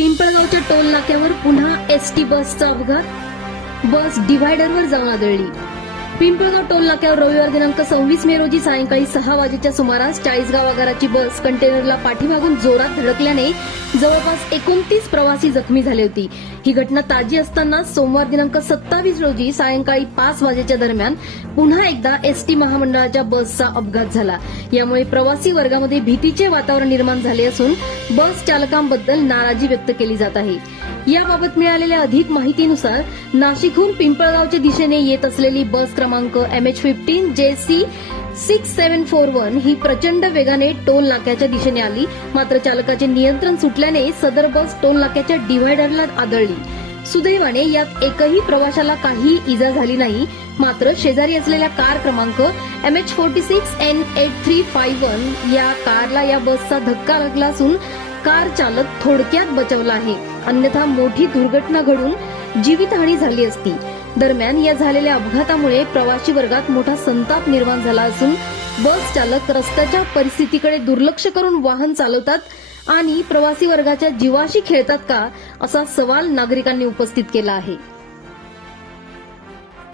पिंपळगावच्या toll नाक्यावर पुन्हा S T बसचा अपघात. बस डिव्हायडरवर जाऊन आदळली पिंपळगाव टोल नाक्यावर रविवार दिनांक सव्वीस मे रोजी सायंकाळी सहा वाजेच्या सुमारास चाळीसगाव आगाराची बस कंटेनरला पाठीमागून जोरात धडकल्याने जवळपास एकोणतीस प्रवासी जखमी झाले होती. ही घटना ताजी असताना सोमवार दिनांक सत्तावीस रोजी सायंकाळी पाच वाजेच्या दरम्यान पुन्हा एकदा एसटी महामंडळाच्या बसचा अपघात झाला. यामुळे प्रवासी वर्गामध्ये भीतीचे वातावरण निर्माण झाले असून बस चालकांबद्दल नाराजी व्यक्त केली जात आहे. याबाबत मिळालेल्या अधिक माहितीनुसार नाशिकहून पिंपळगावच्या दिशेने येत असलेली बस क्रमांक M H fifteen J C six seven four one ही प्रचंड वेगाने टोल नाक्याच्या दिशेने आली. मात्र चालकाचे नियंत्रण सुटल्याने सदर बस टोल नाक्याच्या डिव्हायडरला आदळली. सुदैवाने यात एकही प्रवाशाला काही इजा झाली नाही. मात्र शेजारी असलेल्या कार क्रमांक M H forty six N eight three five one या कारला या बसचा धक्का लागला असून कार चालक थोडक्यात बचावला आहे. अन्यथा मोठी दुर्घटना घडून जीवितहानी झाली असती. दरम्यान या झालेल्या अपघातामुळे प्रवासी वर्गात मोठा संताप निर्माण झाला असून बस चालक रस्त्याच्या परिस्थितीकडे दुर्लक्ष करून वाहन चालवतात आणि प्रवासी वर्गाच्या जीवाशी खेळतात का असा सवाल नागरिकांनी उपस्थित केला आहे.